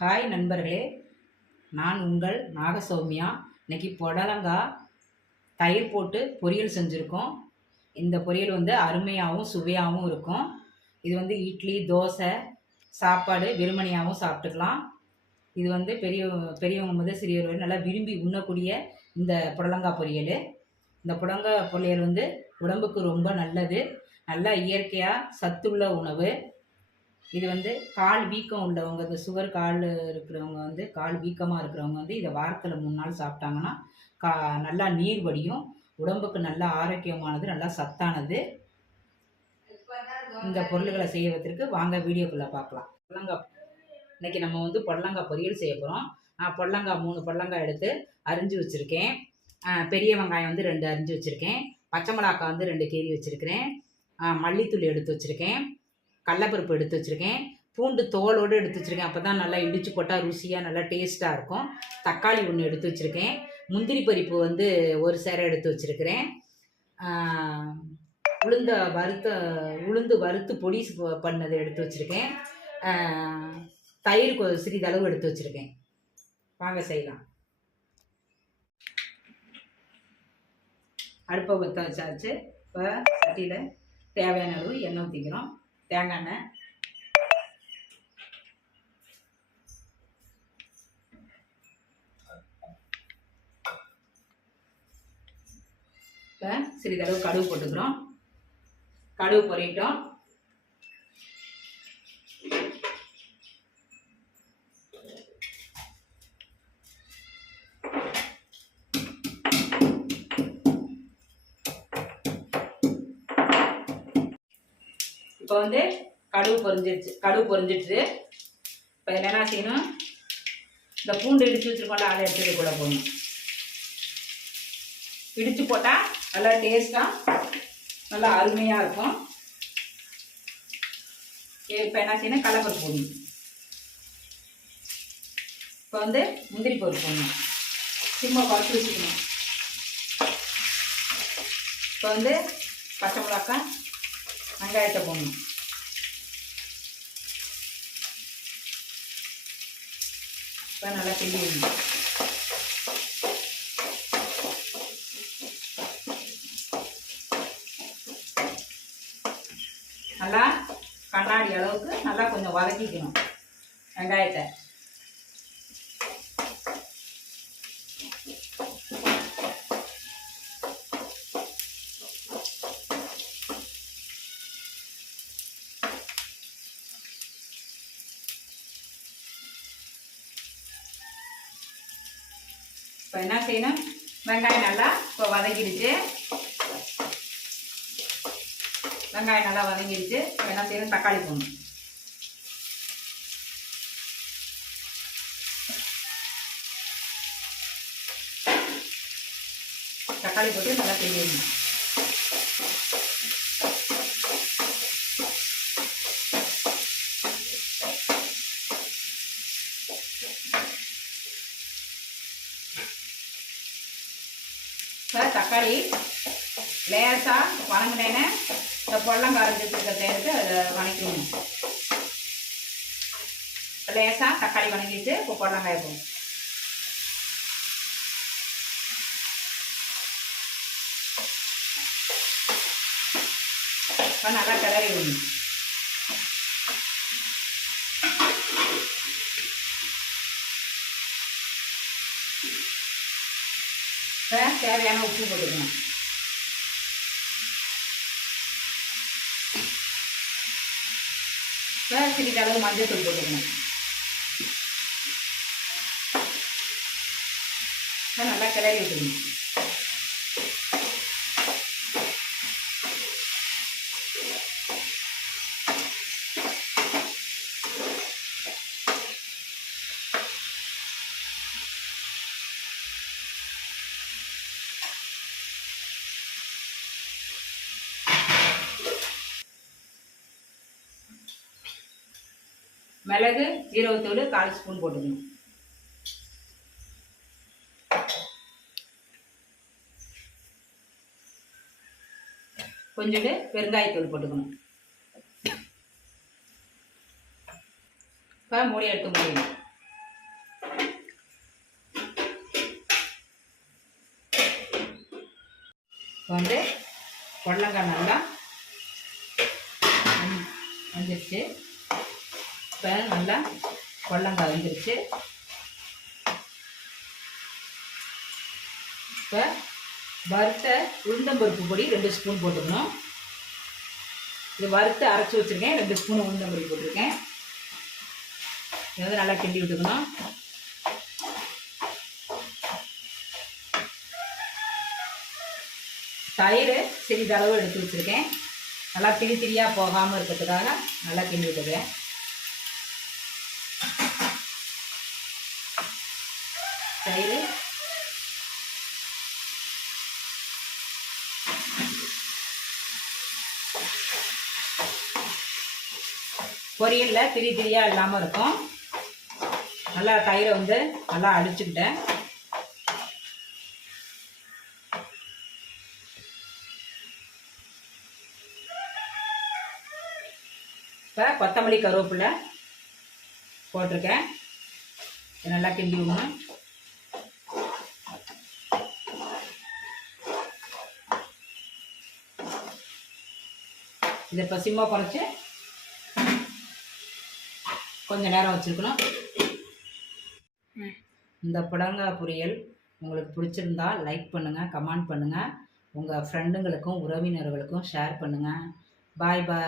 Hi நண்பர்களே நான் உங்கள் நாகசௌமியா. இன்னைக்கு புடலங்காய் தயிர் போட்டு பொரியல் செஞ்சுருக்கோம். இந்த பொரியல் வந்து அருமையாகவும் சுவையாகவும் இருக்கும். இது வந்து இட்லி தோசை சாப்பாடு வெறுமனையாகவும் சாப்பிட்டுக்கலாம். இது வந்து பெரிய பெரியவங்க முதல் சிறியவர் நல்லா விரும்பி உண்ணக்கூடிய இந்த புடலங்காய் பொரியல். இந்த புடலங்காய் பொரியல் வந்து உடம்புக்கு ரொம்ப நல்லது. நல்லா இயற்கையாக சத்துள்ள உணவு. இது வந்து கால் வீக்கம் உள்ளவங்க இந்த சுகர் கால் இருக்கிறவங்க வந்து கால் வீக்கமாக இருக்கிறவங்க வந்து இதை வாரத்தில் மூணு நாள் சாப்பிட்டாங்கன்னா கா நல்லா நீர் வடியும் உடம்புக்கு நல்லா ஆரோக்கியமானது நல்லா சத்தானது. இந்த பொருள்களை செய்வதற்கு வாங்க வீடியோக்குள்ளே பார்க்கலாம். புடலங்காய் இன்றைக்கி நம்ம வந்து புடலங்காய் பொரியல் செய்ய போகிறோம் நான் புடலங்காய் மூணு புடலங்காய் எடுத்து அரிஞ்சு வச்சுருக்கேன். பெரிய வெங்காயம் வந்து ரெண்டு அரிஞ்சு வச்சுருக்கேன். பச்சை மிளகாய் வந்து ரெண்டு கீரி வச்சுருக்கிறேன். மல்லித்தூள் எடுத்து வச்சுருக்கேன். கடலப்பருப்பு எடுத்து வச்சுருக்கேன். பூண்டு தோலோடு எடுத்து வச்சுருக்கேன். அப்போ தான் நல்லா இடித்து போட்டால் ருசியாக நல்லா டேஸ்ட்டாக இருக்கும். தக்காளி ஒன்று எடுத்து வச்சுருக்கேன். முந்திரி பருப்பு வந்து ஒரு சேர எடுத்து வச்சுருக்கிறேன். உளுந்த வறுத்த உளுந்து வறுத்து பொடி பண்ணதை எடுத்து வச்சுருக்கேன். தயிர் கொ- சிறிதளவு எடுத்து வச்சுருக்கேன். வாங்க செய்யலாம். அடுப்பை பற்ற வச்சாச்சு. இப்போ சட்டியில் தேவையான அளவு எண்ணெய் ஊற்றிக்கிறோம் தேங்காய் எண்ணெய். இப்போ சிறிதளவு கடுகு போட்டுக்கிறோம். கடுகு பொறிட்டோம். இப்போ வந்து கடுகு பொரிஞ்சிருச்சு. கடுகு பொரிஞ்சிடுச்சு இப்போ இதில் என்ன செய்யணும்? இந்த பூண்டு இடித்து வச்சுருக்கோம்ல அதை எடுத்து கூட போடணும். இடித்து போட்டால் நல்லா டேஸ்ட்டாக நல்லா அருமையாக இருக்கும். இப்போ என்ன செய்யணும்? கடலப்பருப்பு போடணும். இப்போ வந்து முந்திரி பருப்பு போடணும். சும்மா குறைச்சி வச்சுக்கணும். இப்போ வந்து பச்சை மிளகாய் வெங்காயத்தை போடணும். இப்போ நல்லா கிண்டி நல்லா கண்ணாடி அளவுக்கு நல்லா கொஞ்சம் வதக்கிக்கணும் வெங்காயத்தை. இப்போ என்ன செய்யணும்? வெங்காயம் நல்லா இப்போ வதங்கிடுச்சு. வெங்காயம் நல்லா வதங்கிடுச்சு. இப்போ என்ன செய்யணும்? தக்காளி போடணும். தக்காளி போட்டு நல்லா செய்யணும் இப்போ தக்காளி லேசாக வணங்கினேன்னு இந்த பொள்ளம் கரைஞ்சி வச்சுருக்கிறத அதை வணக்கணும் லேசாக தக்காளி வணங்கிட்டு இப்போ பொள்ளங்காய போகும் இப்போ நல்லா கிளறி விடணும் இப்போ தேவையான உப்பு போட்டுக்கணும். வேறு சிறிதளவு மஞ்சள் தூள் போட்டுக்கணும். நல்லா கிளறி விட்டுக்கணும். மிளகு ஜீரகத்தூள் கால் ஸ்பூன் போட்டுக்கணும். கொஞ்சோண்டு பெருங்காயத்தூள் போட்டுக்கணும். இப்போ மூடி எடுத்து முடியும் வந்து புடலங்காய் நல்லா வந்துடுச்சு இப்போ நல்லா கொள்ளங்காய் வந்துருச்சு. இப்போ வறுத்த உளுந்தம்பருப்பு பொடி ரெண்டு ஸ்பூன் போட்டுக்கணும். இது வறுத்து அரைச்சி வச்சுருக்கேன். ரெண்டு ஸ்பூன் உளுந்தம்பருப்பு போட்டிருக்கேன். இதை வந்து நல்லா கிண்டி விட்டுக்கணும். தயிர் சிறிதளவு எடுத்து வச்சுருக்கேன். நல்லா திரி திரியாக போகாமல் இருக்கிறதுக்காக நல்லா கிண்டி விட்டுக்கிறேன். தயிர். பொரியலில் திரி திரியாக இல்லாமல் இருக்கும். நல்லா தயிரை வந்து நல்லா அடிச்சுக்கிட்டேன். இப்போ கொத்தமல்லி கருவேப்பிலை போட்டிருக்கேன். நல்லா கிண்டி விடணும். இதை இப்போ சிம்மாக குறைச்சி கொஞ்சம் நேரம் வச்சுருக்கணும். இந்த புடங்காய் பொரியல் உங்களுக்கு பிடிச்சிருந்தா லைக் பண்ணுங்கள் கமெண்ட் பண்ணுங்கள் உங்கள் ஃப்ரெண்டுங்களுக்கும் உறவினர்களுக்கும் ஷேர் பண்ணுங்கள் பாய் பாய்